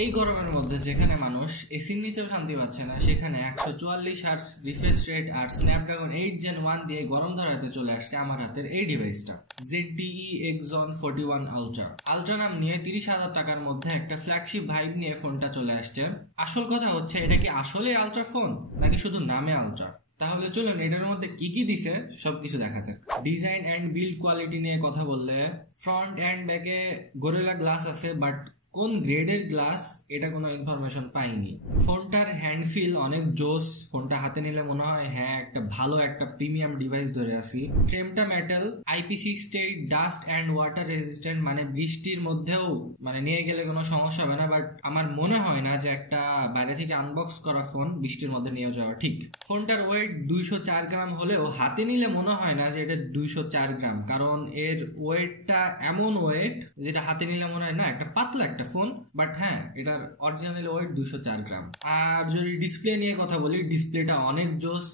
এই গরমের মধ্যে যেখানে মানুষ এসির নিচেও শান্তি পাচ্ছে না, সেখানে 144 হার্টজ রিফ্রেশ রেট আর স্ন্যাপড্রাগন 8 Gen 1 দিয়ে গরম ধরাতে চলে আসছে আমার হাতের এই ডিভাইসটা, ZTE Exon 41 Ultra। আলট্রা নাম নিয়ে 30,000 টাকার মধ্যে একটা ফ্ল্যাগশিপ ভাইব নিয়ে ফোনটা চলে আসছে। আসল কথা হচ্ছে, এটা কি আসলে আলট্রা ফোন নাকি শুধু নামে আলট্রা? তাহলে চলুন এটার মধ্যে কি কি দিছে সবকিছু দেখা যাক। ডিজাইন অ্যান্ড বিল্ড কোয়ালিটি নিয়ে কথা বললে, ফ্রন্ট অ্যান্ড ব্যাকে গোরিলা গ্লাস আছে, বাট কোন গ্রেডের গ্লাস এটা কোনো ইনফরমেশন পাইনি। ফোনটার হ্যান্ড ফিল অনেক জোস, ফোনটা হাতে নিলে মনে হয় হ্যাঁ একটা ভালো একটা প্রিমিয়াম ডিভাইস ধরে আছি। ফ্রেমটা metal, IP68 dust and water resistant, মানে বৃষ্টির মধ্যেও মানে নিয়ে গেলে কোনো সমস্যা হবে না। বাট আমার মনে হয় না যে একটা বাইরে থেকে আনবক্স করা ফোন বৃষ্টির মধ্যে নিয়ে যাওয়া ঠিক। ফোনটার ওয়েট 204 গ্রাম হলেও হাতে নিলে মনে হয় না যে এটা 204 গ্রাম, কারণ এর ওয়েটটা এমন ওয়েট যেটা হাতে নিলে মনে হয় না একটা পাতলা একটা ফোন। বাট হ্যাঁ, এটার অরিজিনাল ওয়েট 204 গ্রাম। আর যদি ডিসপ্লে নিয়ে কথা বলি, ডিসপ্লেটা অনেক জোস।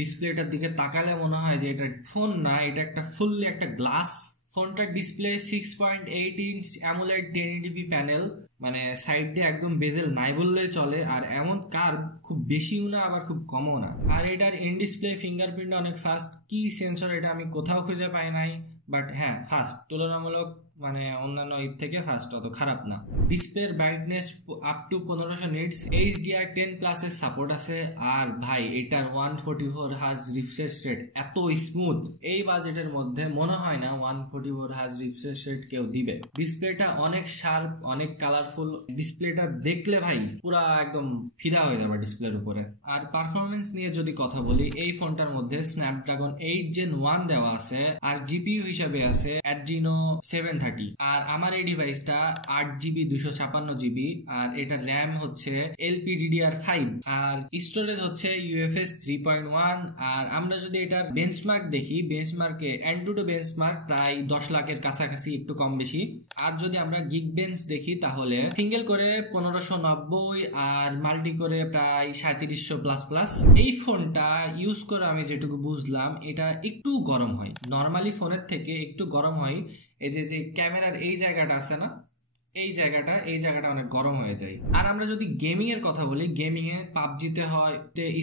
ডিসপ্লেটার দিকে তাকালে মনে হয় যে এটা ফোন না, এটা একটা ফুললি একটা গ্লাস। ফোনটার display 6.8 inch AMOLED 1080p panel, মানে সাইড দিয়ে একদম বেজেল নাই বললে চলে। আর এমন কার্ভ খুব বেশিও না আবার খুব কমও না। আর এটার ইন ডিসপ্লে ফিঙ্গারপ্রিন্ট অনেক ফাস্ট। কি সেন্সর এটা আমি কোথাও খুঁজে পাই নাই, বাট হ্যাঁ ফাস্ট, তুলনামূলক মানে অন্যান্য এর থেকে ফাস্ট, অত খারাপ না। ডিসপ্লের brightness up to 1500 nits, HDR10 প্লাসের সাপোর্ট আছে। আর ভাই এটার 144 হার্জ রিফ্রেশ রেট এত স্মুথ, এই বাজেটের মধ্যে মনে হয় না 144 হার্জ রিফ্রেশ রেট কেউ দিবে। ডিসপ্লেটা অনেক শার্প, অনেক কালারফুল। ডিসপ্লেটা দেখলে ভাই পুরা একদম ফিদা হয়ে যাবে ডিসপ্লের উপরে। আর পারফরমেন্স নিয়ে যদি কথা বলি, এই ফোনটার মধ্যে স্ন্যাপড্রাগন 8 Gen 1 দেওয়া আছে, আর জিপিইউ হিসাবে আছে Adreno 730। আর আমার এই ডিভাইসটা 8GB 256GB, আর এটা র্যাম হচ্ছে LPDDR5, আর স্টোরেজ হচ্ছে UFS 3.1। আর আমরা যদি এটার বেঞ্চমার্ক দেখি, বেঞ্চমার্কে Antutu বেঞ্চমার্ক প্রায় 10 লাখের কাছাকাছি, একটু কম বেশি। আর যদি আমরা Geekbench দেখি তাহলে সিঙ্গেল করে 1590 আর মাল্টি করে প্রায় 3700++। এই ফোনটা ইউজ করে আমি যেটুকু বুঝলাম, এটা একটু গরম হয়, নর্মালি ফোনের থেকে একটু গরম হয়। এই যে ক্যামেরার এই জায়গাটা আছে না, এই জায়গাটা অনেক গরম হয়ে যায়। আর আমরা যদি গেমিং এর কথা বলি, গেমিং এ পাবজিতে হয়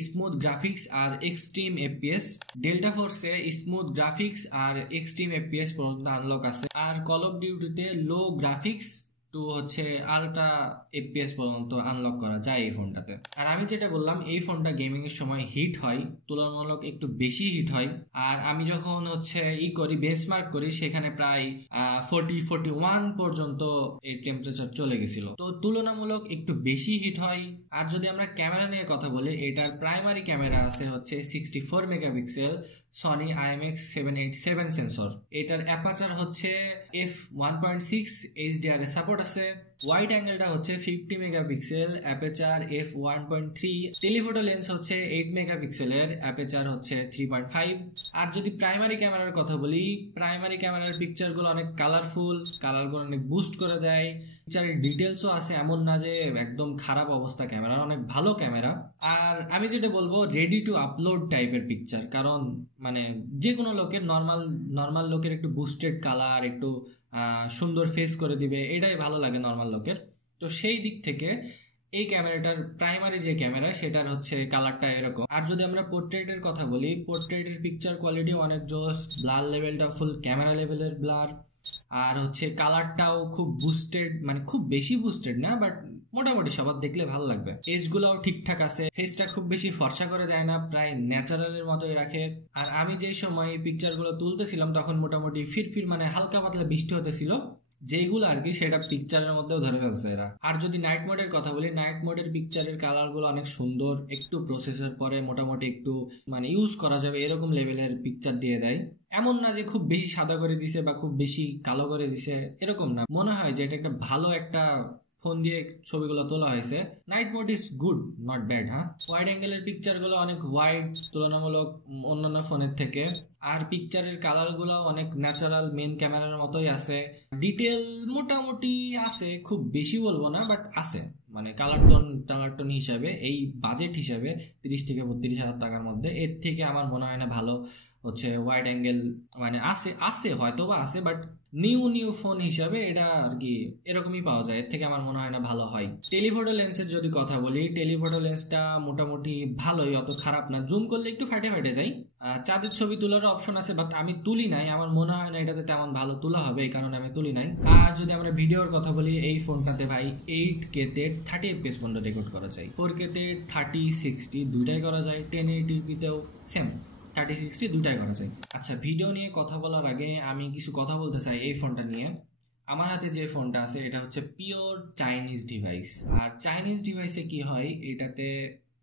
স্মুথ গ্রাফিক্স আর এক্সট্রিম FPS, ডেল্টা ফোর্সে স্মুথ গ্রাফিক্স আর এক্সট্রিম FPS পর্যন্ত আনলক আছে। আর কল অফ ডিউটিতে লো গ্রাফিক্স টু হচ্ছে আলট্রা FPS পর্যন্ত আনলক করা যায় এই ফোনটাতে। আর আমি যেটা বললাম, এই ফোনটা গেমিং এর সময় হিট হয়, তুলনামূলক একটু বেশি হিট হয়। আর আমি যখন হচ্ছে বেঞ্চমার্ক করি, সেখানে প্রায় 41 পর্যন্ত এই টেম্পারেচার চলে গেছিল, তো তুলনামূলক একটু বেশি হিট হয়। আর যদি আমরা ক্যামেরা নিয়ে কথা বলি, এটার প্রাইমারি ক্যামেরা আছে হচ্ছে 64 মেগাপিক্সেল সনি IMX787 সেন্সর। এটার অ্যাপাচার হচ্ছে f1.6, HDR এর সাপোর্ট আছে। ওয়াইড অ্যাঙ্গেলটা হচ্ছে 50 megapixel, aperture f1.3। Telephoto lens হচ্ছে 8 মেগাপিক্সেলের, অ্যাপাচার হচ্ছে 3.5। আর যদি প্রাইমারি ক্যামেরার কথা বলি, প্রাইমারি ক্যামেরার পিকচারগুলো অনেক কালারফুল, কালারগুলো অনেক বুস্ট করে দেয়। পিকচারের ডিটেলসও আছে, এমন না যে একদম খারাপ অবস্থা ক্যামেরা, অনেক ভালো ক্যামেরা। আর আমি যেটা বলবো, রেডি টু আপলোড টাইপের পিকচার, কারণ মানে যে কোনো লোকের নর্মাল লোকের একটু বুস্টেড কালার, একটু সুন্দর ফেস করে দিবে, এটাই ভালো লাগে নর্মাল লোকের। তো সেই দিক থেকে এই ক্যামেরাটার প্রাইমারি যে ক্যামেরা, সেটার হচ্ছে কালারটা এরকম। আর যদি আমরা পোর্ট্রেটের কথা বলি, পোর্ট্রেটের পিকচার কোয়ালিটি অনেক জোস, ব্লার লেভেলটা ফুল ক্যামেরা লেভেলের ব্লার। আর হচ্ছে কালারটাও খুব বুস্টেড, মানে খুব বেশি বুস্টেড না, বাট মোটামুটি সবার দেখলে ভালো লাগবে। এজ গুলাও ঠিকঠাক আছে, ফেসটা খুব বেশি ফর্সা করে দেয় না, প্রায় ন্যাচারালের মতোই রাখে। আর আমি যে সময় এই পিকচার গুলো তুলতেছিলাম, তখন মোটামুটি ফিরফির মানে হালকা পাতলা বৃষ্টি হতেছিল, যেগুলো আর কি সেটা পিকচারের মধ্যেও ধরে ফেলছে এরা। আর যদি নাইট মোডের কথা বলি, নাইট মোডের পিকচারের কালার গুলো অনেক সুন্দর, একটু প্রসেসর পরে মোটামুটি একটু মানে ইউজ করা যাবে এরকম লেভেলের পিকচার দিয়ে দেয়। এমন না যে খুব বেশি সাদা করে দিছে বা খুব বেশি কালো করে দিছে, এরকম না। মনে হয় যে এটা একটা ভালো একটা ফোন দিয়ে ছবিগুলো তোলা হয়েছে। Night mode is good, not bad. হ্যাঁ, ওয়াইড অ্যাঙ্গেলের পিকচার গুলো অনেক ওয়াইড তুলনামূলক অন্যান্য ফোনের থেকে। আর পিকচারের কালার গুলো অনেক ন্যাচারাল, মেন ক্যামেরার মতোই আছে। ডিটেল মোটামুটি আছে, খুব বেশি বলবো না, বাট আছে। মানে কালার টোন হিসাবে, এই বাজেট হিসাবে 30 থেকে 32 হাজার টাকার মধ্যে এর থেকে আমার মনে হয় না ভালো হচ্ছে ওয়াইড অ্যাঙ্গেল। মানে আছে হয়তো বা আছে, বাট নিউ ফোন হিসাবে এটা আর কি এরকমই পাওয়া যায়, এর থেকে আমার মনে হয় না ভালো হয়। টেলিফোটো লেন্সের যদি কথা বলি, টেলিফোটো লেন্সটা মোটামুটি ভালোই, অত খারাপ না। জুম করলে একটু ফাটে যায়। চাঁদের ছবি তোলার অপশন আছে, বাট আমি তুলি নাই, আমার মনে হয় না এটাতে তেমন ভালো তোলা হবে, এই কারণে আমি তুলি নাই। আর যদি আমরা ভিডিওর কথা বলি, এই ফোনটাতে ভাই 8K তে 30 FPS পর্যন্ত রেকর্ড করা যায়, 4K তে 30-60 দুইটাই করা যায়, 1080p তেও সেম 30-60 দুইটাই করা যায়। আচ্ছা, ভিডিও নিয়ে কথা বলার আগে আমি কিছু কথা বলতে চাই এই ফোনটা নিয়ে। আমার হাতে যে ফোনটা আছে এটা হচ্ছে পিওর চাইনিজ ডিভাইস। আর চাইনিজ ডিভাইসে কি হয়, এটাতে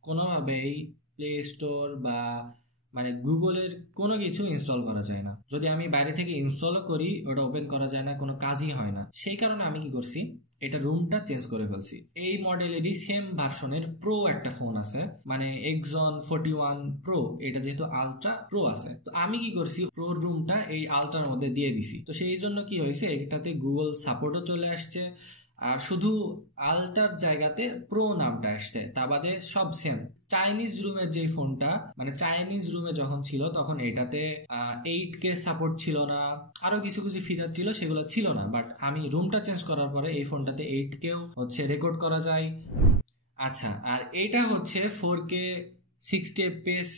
কোনোভাবেই প্লে স্টোর বা মানে গুগলের কোনো কিছু ইনস্টল করা যায় না। যদি আমি বাইরে থেকে ইনস্টলও করি, ওটা ওপেন করা যায় না, কোনো কাজই হয় না। সেই কারণে আমি কি করছি, এটা রুমটা চেঞ্জ করে ফেলছি। এই মডেলেরই সেম ভার্সনের প্রো একটা ফোন আছে, মানে Exon 41 প্রো, এটা যেহেতু আলট্রা প্রো আছে, তো আমি কি করছি, প্রো রুমটা এই আলট্রার মধ্যে দিয়ে দিছি। তো সেই জন্য কি হয়েছে, এটাতে গুগল সাপোর্টও চলে আসছে, আর শুধু আলটার জায়গাতে প্রো নামটা আসছে, তা বাদে সব সেম। চাইনিজ রুমের যে ফোনটা, মানে চাইনিজ রুমে যখন ছিল তখন এটাতে 8K সাপোর্ট ছিল না, আরো কিছু ফিচার ছিল, সেগুলো ছিল না। বাট আমি রুমটা চেঞ্জ করার পরে এই ফোনটাতে 8Kও হচ্ছে রেকর্ড করা যায়। আচ্ছা, আর এটা হচ্ছে 4K 60 FPS,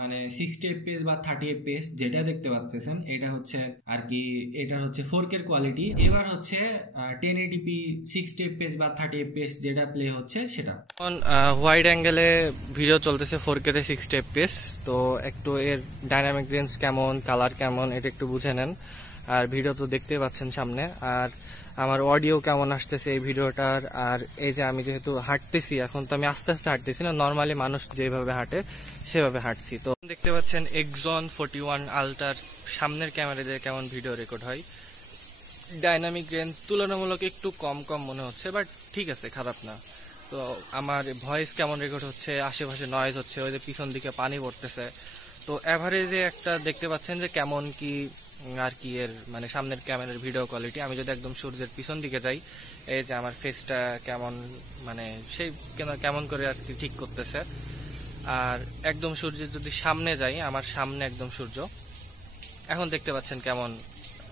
মানে 60 FPS বা 30 FPS যেটা দেখতে পাচ্ছেন, এটা হচ্ছে আর কি, এটা হচ্ছে 4K এর কোয়ালিটি। এবার হচ্ছে 1080p 60 FPS বা 30 FPS যেটা প্লে হচ্ছে সেটা। এখন ওয়াইড অ্যাঙ্গেলে ভিডিও চলতেছে 4K তে 60 FPS, তো একটু এর ডাইনামিক রেঞ্জ কেমন, কালার কেমন, এটা একটু বুঝে নেন। আর ভিডিও তো দেখতেই পাচ্ছেন সামনে, আর আমার অডিও কেমন আসতেছে এই ভিডিওটার। আর এই যে আমি যেহেতু হাঁটতেছি, এখন তো আমি আস্তে আস্তে হাঁটতেছি না, নর্মালি মানুষ যেভাবে হাঁটে সেভাবে হাঁটছি। তো দেখতে পাচ্ছেন Exon 41 আলট্রার সামনের ক্যামেরা দিয়ে কেমন ভিডিও রেকর্ড হয়। ডাইনামিক রেঞ্জ তুলনামূলক একটু কম মনে হচ্ছে, বাট ঠিক আছে, খারাপ না। তো আমার ভয়েস কেমন রেকর্ড হচ্ছে, আশেপাশে নয়েজ হচ্ছে, ওই যে পিছন দিকে পানি পড়তেছে। তো অ্যাভারেজে একটা দেখতে পাচ্ছেন যে কেমন কি আর কি এর মানে সামনের ক্যামেরার ভিডিও কোয়ালিটি। আমি যদি একদম সূর্যের পিছন দিকে যাই, এই যে আমার ফেসটা কেমন, মানে সেই কেমন করে আর কি ঠিক করতেছে। আর একদম সূর্যের যদি সামনে যাই, আমার সামনে একদম সূর্য, এখন দেখতে পাচ্ছেন কেমন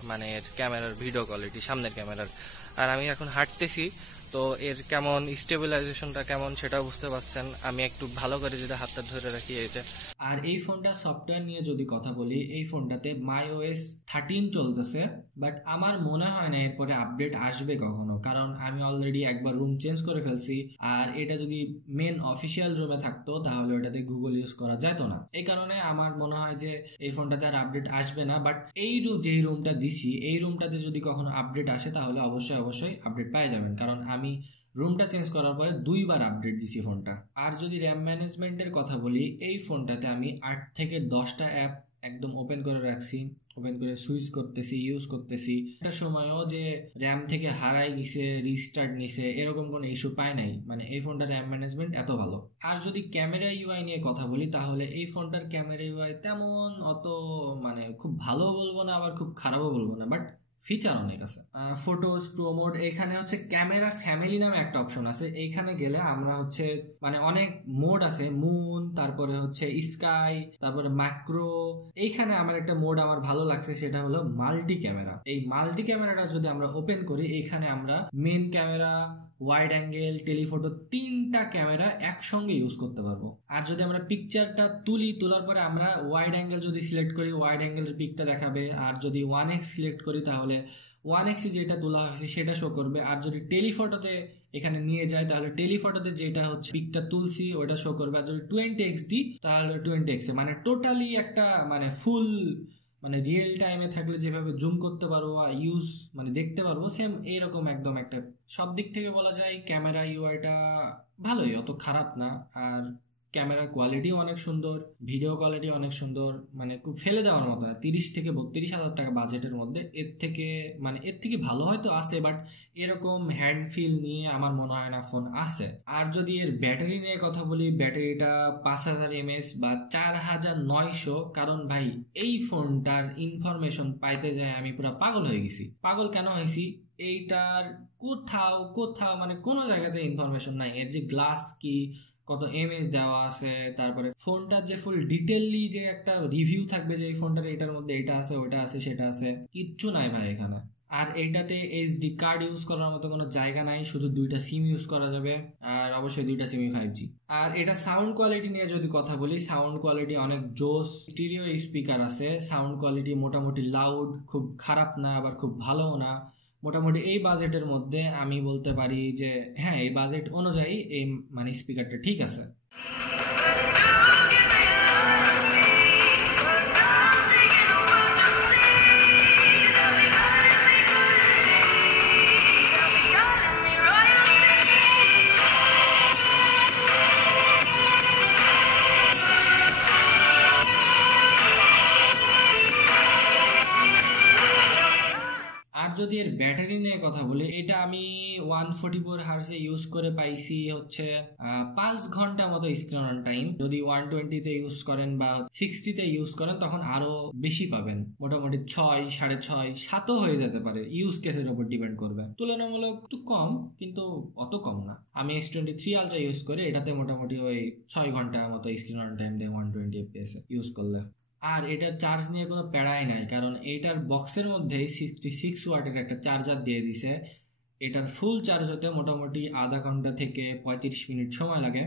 মানে এর ক্যামেরার ভিডিও কোয়ালিটি সামনের ক্যামেরার। আর আমি এখন হাঁটতেছি, তো এর কেমন স্টেবিলাইজেশনটা কেমন সেটাও বুঝতে পারছেন। আমি একটু ভালো করে যদি হাতটা ধরে রাখি, এই যে। আর এই ফোনটা সফটওয়্যার নিয়ে যদি কথা বলি, এই ফোনটাতে MyOS 13 চলতেছে, বাট আমার মনে হয় না এরপরে আপডেট আসবে কখনো, কারণ আমি অলরেডি একবার রুম চেঞ্জ করে ফেলছি। আর এটা যদি মেন অফিসিয়াল রুমে থাকতো তাহলে ওটাতে গুগল ইউজ করা যেত না, এই কারণে আমার মনে হয় যে এই ফোনটাতে আর আপডেট আসবে না। বাট এই যেই রুমটা দিছি, এই রুমটাতে যদি কখনো আপডেট আসে তাহলে অবশ্যই আপডেট পেয়ে যাবেন, কারণ আমি রুমটা চেঞ্জ করার পরে 2বার আপডেট দিছি ফোনটা। আর যদি র্যাম ম্যানেজমেন্টের কথা বলি, এই ফোনটাতে আমি 8 থেকে 10টা অ্যাপ একদম ওপেন করে রাখছি, ওপেন করে সুইচ করতেছি, ইউজ করতেছি। একটা সময়ও যে র্যাম থেকে হারাই গেছে, রিস্টার্ট নিছে, এরকম কোনো ইস্যু পাই নাই। মানে এই ফোনটার র্যাম ম্যানেজমেন্ট এত ভালো। আর যদি ক্যামেরা ইউআই নিয়ে কথা বলি, তাহলে এই ফোনটার ক্যামেরা ইউআই তেমন অত মানে খুব ভালো বলবো না, আবার খুব খারাপও বলবো না, বাট ফিচার অনেক আছে। ফটোজ প্রো মোড, এখানে হচ্ছে ক্যামেরা ফ্যামিলি নামে একটা অপশন আছে, এইখানে গেলে আমরা হচ্ছে মানে অনেক মোড আছে, মুন, তারপরে হচ্ছে স্কাই, তারপরে ম্যাক্রো। এইখানে আমার একটা মোড আমার ভালো লাগছে, সেটা হলো মাল্টি ক্যামেরা। এই মাল্টি ক্যামেরাটা যদি আমরা ওপেন করি, এইখানে আমরা main camera, wide angle, telephoto, 3টা ক্যামেরা একসঙ্গে ইউজ করতে পারবো। আর যদি আমরা পিকচারটা তোলার পরে আমরা ওয়াইড অ্যাঙ্গেল যদি সিলেক্ট করি, ওয়াইড অ্যাঙ্গেলের পিকটা দেখাবে। আর যদি 1x সিলেক্ট করি তাহলে 1x যেটা তোলা হয়েছে সেটা শো করবে। আর যদি টেলিফোটোতে এখানে নিয়ে যায় তাহলে টেলিফোটোতে যেটা হচ্ছে পিকটা তুলছি ওটা শো করবে। আর যদি 20x দিই তাহলে 20x, মানে টোটালি একটা মানে ফুল মানে রিয়েল টাইমে থাকলে যেভাবে জুম করতে পারবো বা ইউজ মানে দেখতে পারবো, সেম এইরকম একদম একটা। সব দিক থেকে বলা যায় ক্যামেরা ইউআইটা ভালোই, অত খারাপ না। আর ক্যামেরার কোয়ালিটি অনেক সুন্দর, ভিডিও কোয়ালিটি অনেক সুন্দর, মানে খুব ফেলে দেওয়ার মতো না। 30 থেকে 32,000 টাকা বাজেটের মধ্যে এর থেকে ভালো হয়তো আছে, বাট এরকম হ্যান্ড ফিল নিয়ে আমার মনে হয় না ফোন আছে। আর যদি এর ব্যাটারি নিয়ে কথা বলি, ব্যাটারিটা 5000 mAh বা 4900। কারণ ভাই এই ফোনটার ইনফরমেশন পাইতে যায় আমি পুরো পাগল হয়ে গেছি। পাগল কেন হয়েছি, এইটার কোথাও মানে কোনো জায়গাতে ইনফরমেশন নাই। এর যে গ্লাস কি, কত এমএস দেওয়া আছে, তারপরে ফোনটার যে ফুল ডিটেইললি যে একটা রিভিউ থাকবে যে এই ফোনটার এটার মধ্যে এটা আছে, ওটা আছে, সেটা আছে, কিচ্ছু নাই ভাই এখানে। আর এইটাতে এইচডি কার্ড ইউজ করার মতো কোনো জায়গা নাই, শুধু 2টা সিম ইউজ করা যাবে, আর অবশ্যই 2টা সিমই 5G। আর এটা সাউন্ড কোয়ালিটি নিয়ে যদি কথা বলি, সাউন্ড কোয়ালিটি অনেক জোস, স্টিরিও স্পিকার আছে, সাউন্ড কোয়ালিটি মোটামুটি লাউড, খুব খারাপ না আবার খুব ভালোও না, মোটামুটি এই বাজেটের মধ্যে আমি বলতে পারি যে হ্যাঁ, এই বাজেট অনুযায়ী এই মানে স্পিকারটা ঠিক আছে। আর যদি এর ব্যাটারি নিয়ে কথা বলি, এটা আমি 144 হার্সে ইউজ করে পাইছি হচ্ছে 5 ঘন্টা মতো স্ক্রিন অন টাইম। যদি 120-তে ইউজ করেন বা 60-তে ইউজ করেন তখন আরো বেশি পাবেন, মোটামুটি 6, 6.5, 7ও হয়ে যেতে পারে, ইউজ কেসের উপর ডিপেন্ড করবে। তুলনামূলক একটু কম, কিন্তু অত কম না। আমি S23 আলট্রা ইউজ করি, এটাতে মোটামুটি ওই 6 ঘন্টা মতো স্ক্রিন অন টাইম দেয় 120 FPS ইউজ করলে। আর এটা চার্জ নিয়ে কোনো প্যারাই নাই, কারণ এইটার বক্সের মধ্যেই 66 ওয়াটের একটা চার্জার দিয়ে দিছে। এটার ফুল চার্জ হতে মোটামুটি আধা ঘন্টা থেকে 35 মিনিট সময় লাগে।